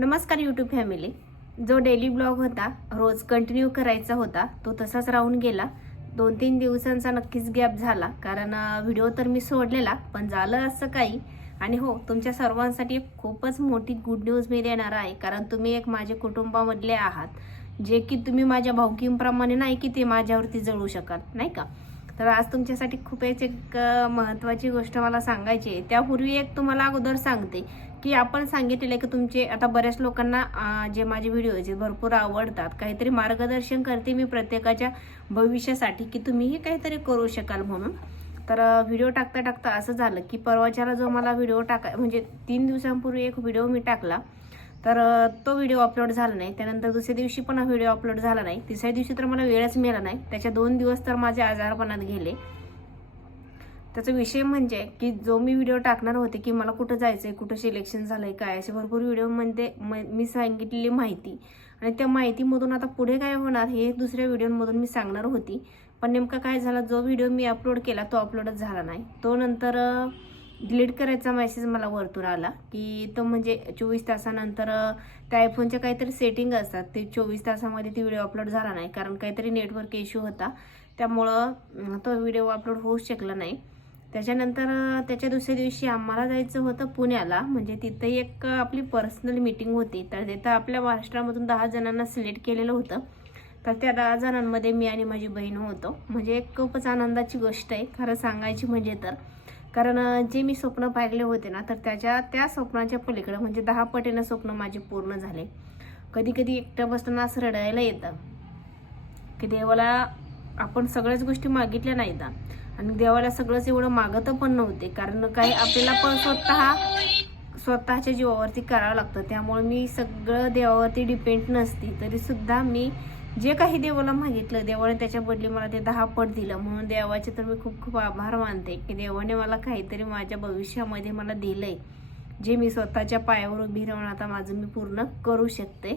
नमस्कार YouTube family जो daily blog होता रोज कंटिन्यू करायचा होता तो तसाच राहून गेला. दोन तीन दिवसांचा नक्कीच गॅप झाला कारण व्हिडिओ तर मी सोडलेला पण झालं असं काही. आणि हो तुमच्या सर्वांसाठी खूपच मोठी गुड न्यूज मी देणार आहे कारण तुम्ही एक माझ्या कुटुंबामधले आहात. जे की तुम्ही माझ्या भाऊकींप्रमाणे नाही की ते माझ्यावरती जळू शकाल नाही का? तर आज तुमच्यासाठी खूप एक महत्त्वाची गोष्ट मला सांगायची आहे. त्यापूर्वी एक तुम्हाला अगोदर सांगते की आपण सांगितलेलं आहे की तुमचे आता बऱ्याच लोकांना जे माझे व्हिडिओ भरपूर आवडतात काहीतरी मार्गदर्शन करते मी प्रत्येकाच्या भविष्यासाठी की तुम्हीही काहीतरी करू शकाल म्हणून. तर व्हिडिओ टाकता टाकता असं झालं की परवाच्याला जो मला व्हिडिओ टाका म्हणजे तीन दिवसांपूर्वी एक व्हिडिओ मी टाकला तर तो व्हिडिओ अपलोड झाला नाही. त्यानंतर दुसऱ्या दिवशी पण हा व्हिडिओ अपलोड झाला नाही. तिसऱ्या दिवशी तर मला वेळच मिळाला नाही. त्याच्या दोन दिवस तर माझे आजारपणात गेले. त्याचा विषय म्हणजे की जो मी व्हिडिओ टाकणार होते की मला कुठं जायचं आहे कुठं सिलेक्शन झालं आहे काय असे भरपूर व्हिडिओमध्ये म- मी सांगितलेली माहिती. आणि त्या माहितीमधून आता पुढे काय होणार हे दुसऱ्या व्हिडिओमधून मी सांगणार होती. पण नेमका काय झाला जो व्हिडिओ मी अपलोड केला तो अपलोडच झाला नाही. तो नंतर डिलीट करायचा मेसेज मला वरतून आला की तो म्हणजे चोवीस तासानंतर त्या आयफोनच्या काहीतरी सेटिंग असतात. ते चोवीस तासामध्ये ती व्हिडिओ अपलोड झाला नाही. कारण काहीतरी नेटवर्क इश्यू होता. त्यामुळं तो व्हिडिओ अपलोड होऊ शकला नाही. त्याच्यानंतर त्याच्या दुसऱ्या दिवशी आम्हाला जायचं होतं पुण्याला. म्हणजे तिथं एक आपली पर्सनल मीटिंग होती. तर तिथं आपल्या महाराष्ट्रामधून दहा जणांना सिलेक्ट केलेलं होतं. तर त्या दहा जणांमध्ये मी आणि माझी बहीण होतो. म्हणजे एक खूपच आनंदाची गोष्ट आहे. खरं सांगायची म्हणजे तर. कारण जे मी स्वप्न पाहिले होते ना तर त्याच्या त्या स्वप्नाच्या पलीकडे म्हणजे दहा पटीनं स्वप्न माझे पूर्ण झाले. कधी कधी एकटं बसताना असं रडायला येतं की देवाला आपण सगळ्याच गोष्टी मागितल्या नाहीत. आणि देवाला सगळंच एवढं मागत पण नव्हते. कारण काही आपल्याला पण स्वतः स्वतःच्या जीवावरती करावं लागतं. त्यामुळे मी सगळं देवावरती डिपेंड नसते. तरी सुद्धा मी जे काही देवाला मागितलं देवाने त्याच्या बदली मला ते दहा पट दिलं. म्हणून देवाचे तर मी खूप खूप आभार मानते की देवाने मला काहीतरी माझ्या भविष्यामध्ये मला दिलंय. जे मी स्वतःच्या पायावर उभी राहून आता माझं मी पूर्ण करू शकते.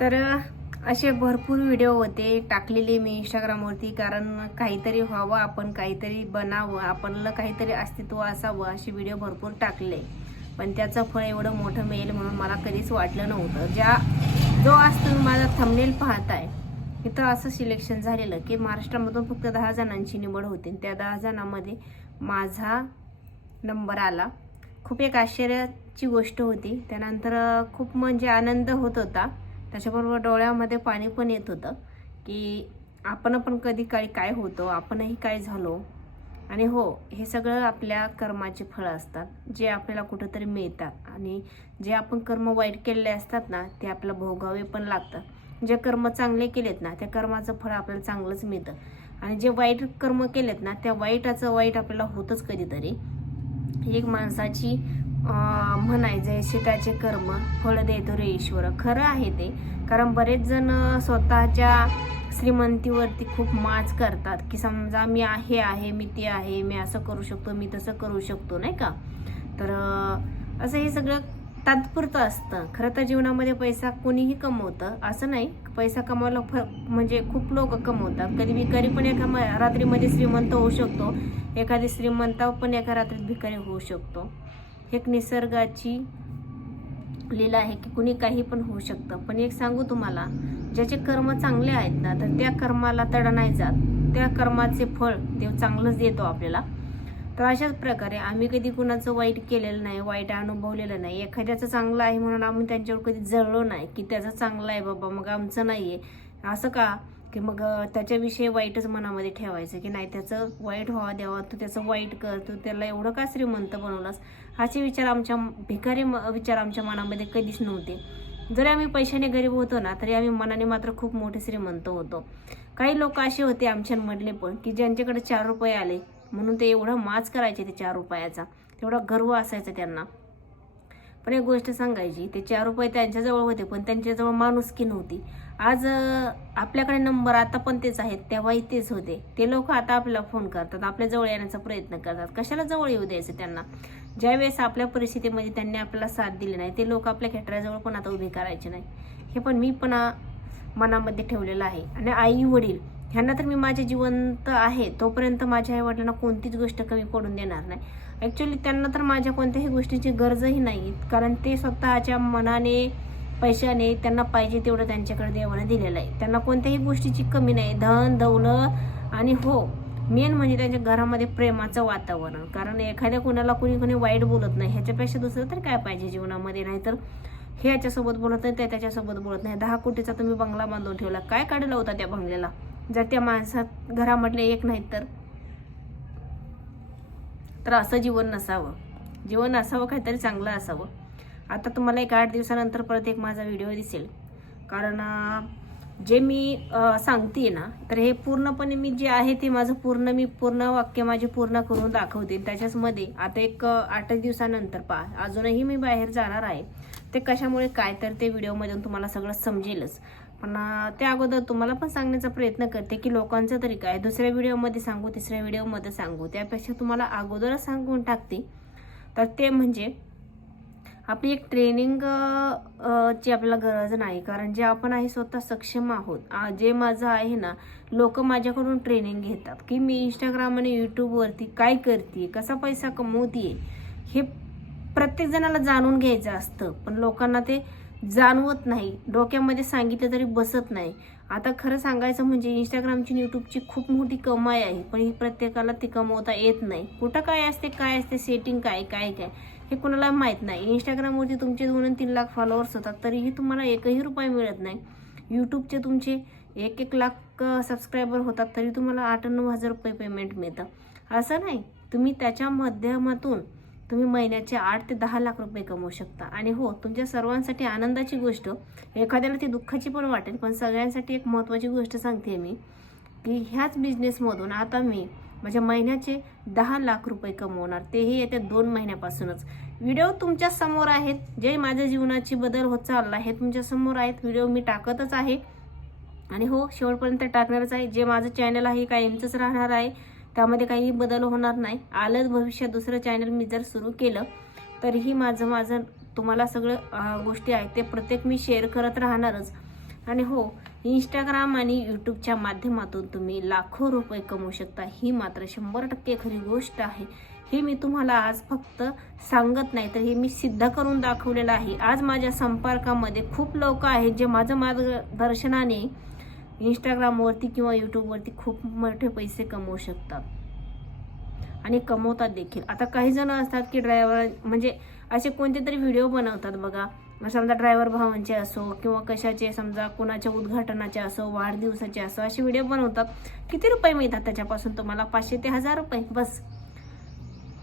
तर असे भरपूर व्हिडिओ होते टाकलेले मी इंस्टाग्रामवरती कारण काहीतरी व्हावं आपण काहीतरी बनावं आपणला काहीतरी अस्तित्व असावं असे व्हिडिओ भरपूर टाकले. पण त्याचं फळ एवढं मोठं मिळेल म्हणून मला कधीच वाटलं नव्हतं. ज्या जो आज तुम्ही माझा थंबनेल पाहताय इथं असं सिलेक्शन झालेलं की महाराष्ट्रामधून फक्त दहा जणांची निवड होती. त्या दहा जणांमध्ये माझा नंबर आला. खूप एक आश्चर्याची गोष्ट होती. त्यानंतर खूप म्हणजे आनंद होत होता. त्याच्याबरोबर डोळ्यामध्ये पाणी पण येत होतं की आपण पण कधी काळी काय होतो आपणही काय झालो आणि हो हे सगळं आपल्या कर्माचे फळं असतात जे आपल्याला कुठंतरी मिळतात. आणि जे आपण कर्म वाईट केलेले असतात ना ते आपल्याला भोगावे पण लागतात. जे कर्म चांगले केलेत ना त्या कर्माचं फळ आपल्याला चांगलंच मिळतं. आणि जे वाईट कर्म केलेत ना त्या वाईटाचं वाईट आपल्याला होतच कधीतरी. एक माणसाची अं, म्हण आहे कर्म फळ देतो रे ईश्वर. खरं आहे ते. कारण बरेच जण स्वतःच्या श्रीमंतीवरती खूप माच करतात की समजा मी आहे आहे मी ते आहे मी असं करू शकतो मी तसं करू शकतो नाही का? तर असं हे सगळं तात्पुरतं असतं. खरं तर जीवनामध्ये पैसा कोणीही कमवतं. असं नाही. पैसा कमावला फ म्हणजे खूप लोक कमवतात. कधी भिकारी पण एका म- रात्रीमध्ये श्रीमंत होऊ शकतो. एखादी श्रीमंत पण एका रात्रीत भिकारी होऊ शकतो. एक निसर्गाची लीला आहे की कुणी काही पण होऊ शकतं. पण एक सांगू तुम्हाला ज्याचे कर्म चांगले आहेत ना तर त्या कर्माला तडा नाही जात. त्या कर्माचे फळ देव चांगलंच देतो आपल्याला. तर अशाच प्रकारे आम्ही कधी कुणाचं वाईट केलेलं नाही वाईट अनुभवलेलं नाही. एखाद्याचं चांगलं आहे म्हणून आम्ही त्यांच्यावर कधी जळलो नाही की त्याचं चांगलं आहे बाबा मग आमचं नाही आहे असं का? की मग त्याच्याविषयी वाईटच मनामध्ये ठेवायचं की नाही त्याचं वाईट व्हावा द्यावा तू त्याचं वाईट कर तू त्याला एवढं का श्रीमंत बनवलास? असे विचार आमच्या भिकारी म- विचार आमच्या मनामध्ये कधीच नव्हते. जरी आम्ही पैशाने गरीब होतो ना तरी आम्ही मनाने मात्र खूप मोठे श्रीमंत होतो. काही लोक असे होते आमच्यामधले पण की ज्यांच्याकडे चार रुपये आले म्हणून ते एवढं माच करायचे ते चार रुपयाचा. तेवढा गर्व असायचा त्यांना. पण एक गोष्ट सांगायची ते चार रुपये त्यांच्याजवळ होते पण त्यांच्याजवळ माणुसकी नव्हती. आज आपल्याकडे नंबर आता पण तेच आहेत तेव्हाही तेच होते. ते लोक आता आपल्याला फोन करतात आपल्या जवळ येण्याचा प्रयत्न करतात. कशाला जवळ येऊ द्यायचं त्यांना? ज्यावेळेस आपल्या परिस्थितीमध्ये त्यांनी आपल्याला साथ दिली नाही ते लोक आपल्या खेटऱ्याजवळ पण आता उभे करायचे नाही. हे पण मी पण मनामध्ये ठेवलेलं आहे. आणि आई वडील ह्यांना तर मी माझे जिवंत आहे तोपर्यंत माझ्या आई वडिलांना कोणतीच गोष्ट कमी पडून देणार नाही. ॲक्च्युली त्यांना तर माझ्या कोणत्याही गोष्टीची गरजही नाही. कारण ते स्वतःच्या मनाने पैशाने त्यांना पाहिजे तेवढं त्यांच्याकडे देवाने दिलेलं आहे. त्यांना कोणत्याही गोष्टीची कमी नाही. धन दौलत आणि हो मेन म्हणजे त्यांच्या घरामध्ये प्रेमाचं वातावरण. कारण एखाद्या कोणाला कोणी कोणी वाईट बोलत नाही. ह्याच्यापेक्षा दुसरं तर काय पाहिजे जीवनामध्ये? नाहीतर हे याच्यासोबत बोलत नाही त्या त्याच्यासोबत बोलत नाही. दहा कोटीचा तुम्ही बंगला बांधून ठेवला. काय काढला होता त्या बंगल्याला? जर त्या माणसात घरामधले एक नाहीत तर? तर असं जीवन नसावं. जीवन असावं काहीतरी चांगलं असावं. आता तुम्हाला एक आठ दिवसानंतर परत एक माझा व्हिडिओ दिसेल. कारण जे मी सांगते सांगते ना तर हे पूर्णपणे मी जे आहे ते माझं पूर्ण मी पूर्ण वाक्य माझे पूर्ण करून दाखवते. त्याच्याचमध्ये आता एक आठ दिवसानंतर पहा अजूनही मी बाहेर जाणार आहे. ते कशामुळे काय तर ते व्हिडिओमधून तुम्हाला सगळं समजेलच. पण त्या अगोदर तुम्हाला पण सांगण्याचा प्रयत्न करते की लोकांचं तरी काय. दुसऱ्या व्हिडिओमध्ये सांगू तिसऱ्या व्हिडिओमध्ये सांगू. त्यापेक्षा तुम्हाला अगोदरच सांगून टाकते. तर ते म्हणजे आपली एक ट्रेनिंग ची आपल्याला गरज नाही. कारण जे आपण आहे स्वतः सक्षम आहोत जे माझं आहे ना लोक माझ्याकडून ट्रेनिंग घेतात. की मी इंस्टाग्राम आणि यूट्यूबवरती काय करते कसा पैसा कमवते हे प्रत्येक जणाला जाणून घ्यायचं असतं. पण लोकांना ते जाणवत नाही डोक्यामध्ये सांगितलं तरी बसत नाही. आता खरं सांगायचं म्हणजे इंस्टाग्रामची आणि यूट्यूबची खूप मोठी कमाई आहे पण ही प्रत्येकाला ती कमवता येत नाही. कुठं काय असते काय असते सेटिंग काय काय काय हे कुणाला माहीत नाही. इंस्टाग्रामवरती तुमचे दोन आणि तीन लाख फॉलोअर्स होतात तरीही तुम्हाला एकही रुपये मिळत नाही. यूट्यूबचे तुमचे एक एक लाख सबस्क्रायबर होतात तरी तुम्हाला आठ नऊ हजार रुपये पेमेंट मिळतं. असं नाही. तुम्ही त्याच्या माध्यमातून तुम्ही महिन्याचे आठ ते दहा लाख रुपये कमवू शकता. आणि हो तुमच्या सर्वांसाठी आनंदाची गोष्ट एखाद्याला ती दुःखाची पण वाटेल पण सगळ्यांसाठी एक महत्त्वाची गोष्ट सांगते मी की ह्याच बिझनेसमधून आता मी माझ्या महिन्याचे दहा लाख रुपये कमवणार. तेही येत्या दोन महिन्यापासूनच. व्हिडिओ तुमच्यासमोर आहेत. जे माझ्या जीवनाची बदल होत चालला हे तुमच्यासमोर आहेत. व्हिडिओ मी टाकतच आहे. आणि हो शेवटपर्यंत टाकणारच आहे. जे माझं चॅनल आहे कायमचंच राहणार आहे. त्यामध्ये काही बदल होणार नाही. आलंच भविष्यात दुसरं चॅनल मी जर सुरू केलं तरीही माझं माझं तुम्हाला सगळं गोष्टी आहेत ते प्रत्येक मी शेअर करत राहणारच. आणि हो इंस्टाग्राम आणि यूट्यूबच्या माध्यमातून तुम्ही लाखो रुपये कमवू शकता. ही मात्र शंभर टक्के खरी गोष्ट आहे. हे मी तुम्हाला आज फक्त सांगत नाही तर हे मी सिद्ध करून दाखवलेलं आहे. आज माझ्या संपर्कामध्ये खूप लोक आहेत जे माझं मार्गदर्शनाने इंस्टाग्रामवरती किंवा यूट्यूबवरती खूप मोठे पैसे कमवू शकतात. आणि कमवतात देखील. आता काही जण असतात की ड्रायव्हर म्हणजे असे कोणते तरी व्हिडिओ बनवतात बघा. समजा ड्रायव्हर भावांचे असो किंवा कशाचे समजा कोणाच्या उद्घाटनाचे असो वाढदिवसाचे असो असे व्हिडिओ बनवतात. किती रुपये मिळतात त्याच्यापासून तुम्हाला? पाचशे ते हजार रुपये. बस.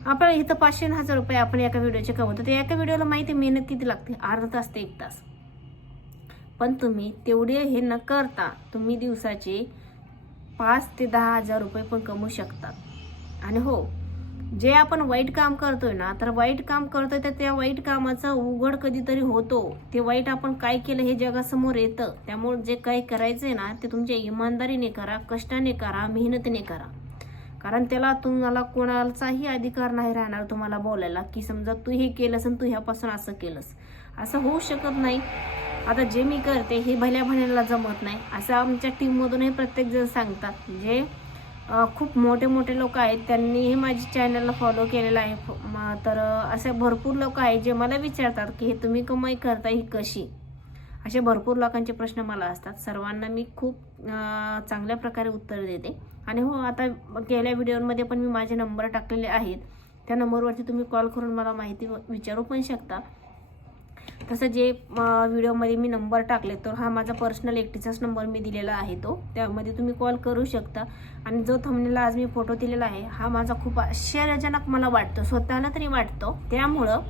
आपण इथं पाचशे हजार रुपये आपण एका व्हिडिओचे कमवतो. तर एका व्हिडिओला माहिती मेहनत किती लागते? अर्धा तास ते एक तास. पण तुम्ही तेवढे हे न करता तुम्ही दिवसाचे पाच ते दहा हजार रुपये पण कमवू शकतात. आणि हो जे आपण वाईट काम करतोय ना तर वाईट काम करतोय तर त्या वाईट कामाचा उघड कधीतरी होतो. ते वाईट आपण काय केलं हे जगासमोर येतं. त्यामुळे जे काही करायचंय ना ते तुमच्या इमानदारीने करा कष्टाने करा मेहनतीने करा. कारण त्याला तुम्हाला कोणाचाही अधिकार नाही राहणार तुम्हाला बोलायला की समजा तू हे केलंस आणि तू ह्यापासून असं केलंस. असं होऊ शकत नाही. आता जे मी करते हे भल्या भण्याला जमत नाही. असं आमच्या टीममधूनही प्रत्येकजण सांगतात. जे खूप मोठे मोठे लोक आहेत त्यांनीही माझी चॅनलला फॉलो केलेलं आहे. फ- तर असे भरपूर लोक आहेत जे मला विचारतात की हे तुम्ही कमाई करता ही कशी? असे भरपूर लोकांचे प्रश्न मला असतात. सर्वांना मी खूप चांगल्या प्रकारे उत्तर देते. आणि हो आता गेल्या व्हिडिओमध्ये पण मी माझे नंबर टाकलेले आहेत. त्या नंबरवरती तुम्ही कॉल करून मला माहिती विचारू पण शकता. तसं जे व्हिडिओमध्ये मी नंबर टाकले तर हा माझा पर्सनल एकटीचाच नंबर मी दिलेला आहे तो. त्यामध्ये तुम्ही कॉल करू शकता. आणि जो थमनेला आज मी फोटो दिलेला आहे हा माझा खूप आश्चर्यजनक मला वाटतो स्वतःला तरी वाटतो. त्यामुळं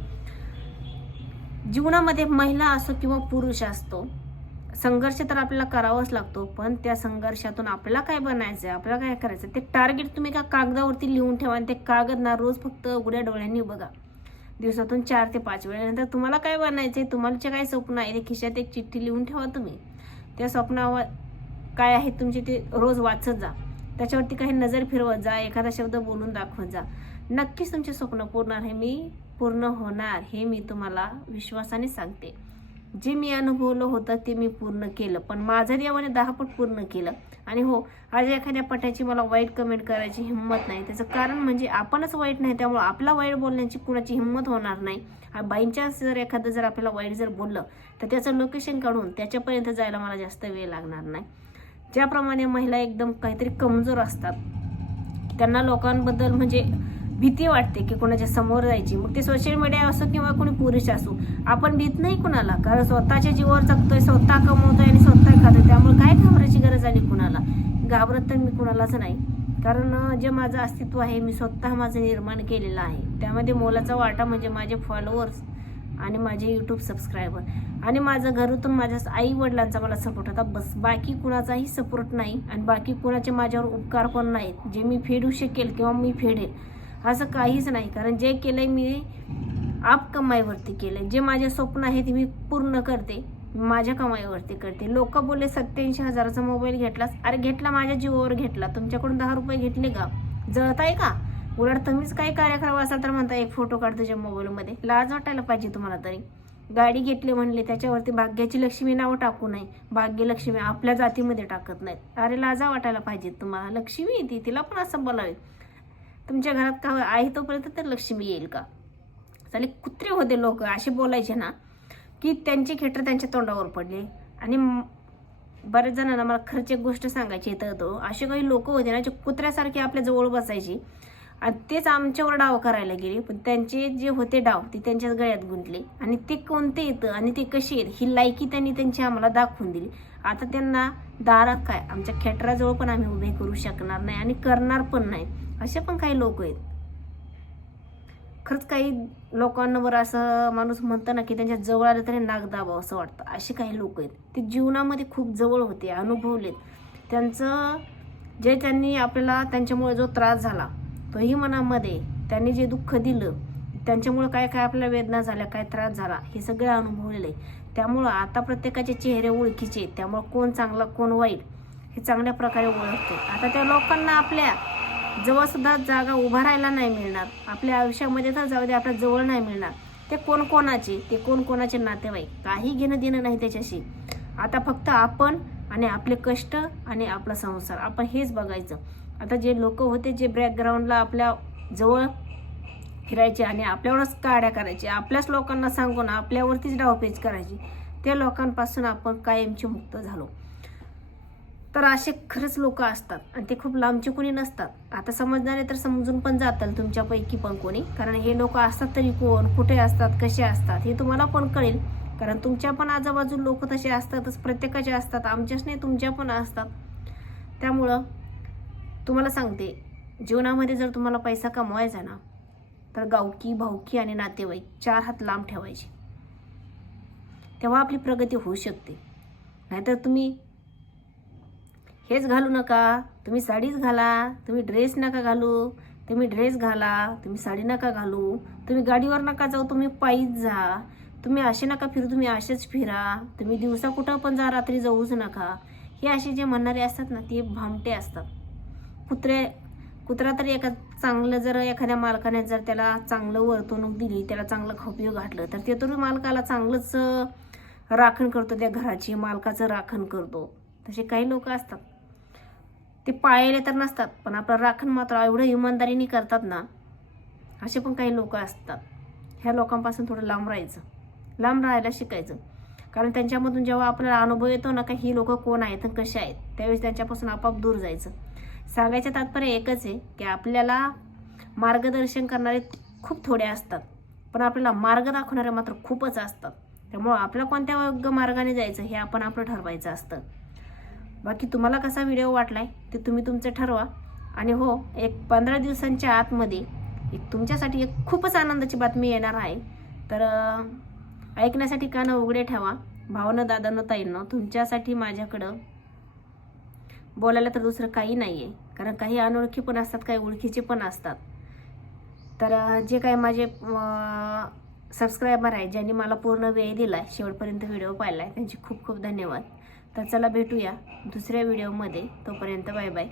जीवनामध्ये महिला असो किंवा पुरुष असतो संघर्ष तर आपल्याला करावाच लागतो पण त्या संघर्षातून आपल्याला काय बनायचं आहे आपल्याला काय करायचं ते टार्गेट तुम्ही का कागदावरती लिहून ठेवा आणि ते कागद ना रोज फक्त उघड्या डोळ्यांनी बघा. दिवसातून चार ते पाच वेळेनंतर तुम्हाला काय बनायचं आहे तुम्हाला काय स्वप्न आहे? ते खिशात एक चिठ्ठी लिहून ठेवा तुम्ही. त्या स्वप्नावर काय आहे तुमचे ते रोज वाचत जा. त्याच्यावरती काही नजर फिरवत जा. एखादा शब्द बोलून दाखवत जा. नक्कीच तुमचे स्वप्न पूर्ण आहे. मी पूर्ण होणार हे मी तुम्हाला विश्वासाने सांगते. जे मी अनुभवलं होतं ते मी पूर्ण केलं. पण माझं देवाने दहा पट पूर्ण केलं. आणि हो आज एखाद्या पटाची मला वाईट कमेंट करायची हिंमत नाही. त्याचं कारण म्हणजे आपणच वाईट नाही त्यामुळे आपला वाईट बोलण्याची कुणाची हिंमत होणार नाही. बाईंच्या जर एखादं जर आपल्याला वाईट जर बोललं तर त्याचं लोकेशन काढून त्याच्यापर्यंत जायला मला जास्त वेळ लागणार नाही. ज्याप्रमाणे महिला एकदम काहीतरी कमजोर असतात त्यांना लोकांबद्दल म्हणजे भीती वाटते की कोणाच्या समोर जायची. मग ते सोशल मीडिया असो किंवा कोणी पुरुष असो आपण भीत नाही कुणाला. कारण स्वतःच्या जीवावर जगतोय स्वतः कमवतोय आणि स्वतः खातोय. त्यामुळे काय घाबरायची गरज आली कुणाला? घाबरत तर मी कुणालाच नाही. कारण जे माझं अस्तित्व आहे मी स्वतः माझं निर्माण केलेलं आहे. त्यामध्ये मोलाचा वाटा म्हणजे माझे फॉलोअर्स आणि माझे यूट्यूब सबस्क्रायबर आणि माझं घरातून माझ्या आई वडिलांचा मला सपोर्ट होता बस बाकी कुणाचाही सपोर्ट नाही आणि बाकी कुणाचे माझ्यावर उपकार पण नाहीत. जे मी फेडू शकेल किंवा मी फेडेल असं काहीच नाही. कारण जे केलंय मी आप कमाईवरती केलंय. जे माझे स्वप्न आहे ते मी पूर्ण करते. माझ्या कमाईवरती करते. लोक बोलले सत्याऐंशी हजाराचा मोबाईल घेतलास. अरे घेतला माझ्या जीवावर घेतला. तुमच्याकडून दहा रुपये घेतले का? जळताय का? उलट तुम्हीच काही कार्यक्रम असाल तर म्हणता एक फोटो काढ तुझ्या मोबाईलमध्ये. लाज वाटायला पाहिजे तुम्हाला तरी. गाडी घेतली म्हणले त्याच्यावरती भाग्याची लक्ष्मी नावं टाकू नये. भाग्यलक्ष्मी आपल्या जातीमध्ये टाकत नाहीत. अरे लाजा वाटायला पाहिजे तुम्हाला. लक्ष्मी येते तिला पण असं बोलावे. तुमच्या घरात का आहे तोपर्यंत तर लक्ष्मी येईल का? चालेल कुत्रे होते लोक असे बोलायचे ना की त्यांचे खेटर त्यांच्या तोंडावर पडले. आणि बऱ्याच जणांना मला खरंच एक गोष्ट सांगायची येतं तो असे काही लोक होते ना जे कुत्र्यासारखे आपल्या जवळ बसायची. आणि तेच आमच्यावर डाव करायला गेले पण त्यांचे जे होते डाव ते त्यांच्याच गळ्यात गुंतले. आणि ते कोणते येतं आणि ते कसे आहेत ही लायकी त्यांनी त्यांची आम्हाला दाखवून दिली. आता त्यांना दारात काय आमच्या खेटराजवळ पण आम्ही उभे करू शकणार नाही आणि करणार पण नाही. असे पण काही लोक आहेत. खरंच काही लोकांवर असं माणूस म्हणतं ना की त्यांच्या जवळ आलं तरी नाग दाबावं असं वाटतं. असे काही लोक आहेत. ते जीवनामध्ये खूप जवळ होते अनुभवलेत त्यांचं जे त्यांनी आपल्याला त्यांच्यामुळे जो त्रास झाला तोही मनामध्ये त्यांनी जे दुःख दिलं त्यांच्यामुळे काय काय आपल्या वेदना झाल्या काय त्रास झाला हे सगळं अनुभवलेलं आहे त्यामुळं आता प्रत्येकाचे चेहरे ओळखीचे आहेत. त्यामुळं कोण चांगला कोण वाईट हे चांगल्या प्रकारे ओळखते. आता त्या लोकांना आपल्या जवळ सुद्धा जागा उभा राहायला नाही मिळणार. आपल्या आयुष्यामध्ये तर जाऊ दे आपल्या जवळ नाही मिळणार. ते कोण कोणाचे? ते कोण कोणाचे नातेवाईक? काही घेणं देणं नाही त्याच्याशी. आता फक्त आपण आणि आपले कष्ट आणि आपला संसार. आपण हेच बघायचं. आता जे लोक होते जे बॅकग्राऊंडला आपल्या जवळ फिरायचे आणि आपल्यावरच काड्या करायचे आपल्याच लोकांना सांगून आपल्यावरतीच डावपेच करायची त्या लोकांपासून आपण कायमचे मुक्त झालो. तर असे खरंच लोक असतात आणि ते खूप लांबचे कोणी नसतात. आता समजणारे तर समजून पण जाताल तुमच्यापैकी पण कोणी. कारण हे लोक असतात तरी कोण कुठे असतात कसे असतात हे तुम्हाला पण कळेल. कारण तुमच्या पण आजूबाजू लोक तसे असतातच प्रत्येकाचे असतात आमच्याच नाही तुमच्या पण असतात. त्यामुळं तुम्हाला सांगते जीवनामध्ये जर तुम्हाला पैसा कमवायचा ना तर गावकी भाऊकी आणि नातेवाईक चार हात लांब ठेवायचे. तेव्हा आपली प्रगती होऊ शकते. नाहीतर तुम्ही हेच घालू नका. तुम्ही साडीच घाला. तुम्ही ड्रेस नका घालू. तुम्ही ड्रेस घाला. तुम्ही साडी नका घालू. तुम्ही गाडीवर नका जाऊ. तुम्ही पायीच जा. तुम्ही असे नका फिरू. तुम्ही असेच फिरा. तुम्ही दिवसा कुठं पण जा. रात्री जाऊच नका. हे असे जे म्हणणारे असतात ना ते भामटे असतात. कुत्रे कुत्रा तरी एका चांगलं जर एखाद्या मालकाने जर त्याला चांगलं वर्तवणूक दिली त्याला चांगलं खापीव घातलं तर ते तरी मालकाला चांगलंच राखण करतो. त्या घराची मालकाचं राखण करतो. तसे काही लोक असतात. ते पाळले तर नसतात पण आपलं राखण मात्र एवढं इमानदारीने करतात ना असे पण काही लोक असतात. ह्या लोकांपासून थोडं लांब राहायचं. लांब राहायला शिकायचं. कारण त्यांच्यामधून जेव्हा आपल्याला अनुभव येतो ना का ही लोक कोण आहेत आणि कसे आहेत त्यावेळेस त्यांच्यापासून आपाप दूर जायचं. सांगायचं तात्पर्य एकच आहे की आपल्याला मार्गदर्शन करणारे खूप थोडे असतात पण आपल्याला मार्ग दाखवणारे मात्र खूपच असतात. त्यामुळं आपल्या कोणत्या योग्य मार्गाने जायचं हे आपण आपलं ठरवायचं असतं. बाकी तुम्हाला कसा व्हिडिओ वाटला आहे ते तुम्ही तुमचं ठरवा. आणि हो एक पंधरा दिवसांच्या आतमध्ये एक तुमच्यासाठी एक खूपच आनंदाची बातमी येणार आहे. तर ऐकण्यासाठी कानं उघडे ठेवा. भावनं दादानं ताईंनं तुमच्यासाठी माझ्याकडं बोलायला तर दुसरं काही नाही आहे कारण काही अनोळखी पण असतात काही ओळखीचे पण असतात. तर जे काही माझे सबस्क्रायबर आहे ज्यांनी मला पूर्ण वेळ दिला आहे शेवटपर्यंत व्हिडिओ पाहिला आहे त्यांचे खूप खूप धन्यवाद. तर चला भेटूया दुसऱ्या व्हिडिओमध्ये तोपर्यंत बाय बाय.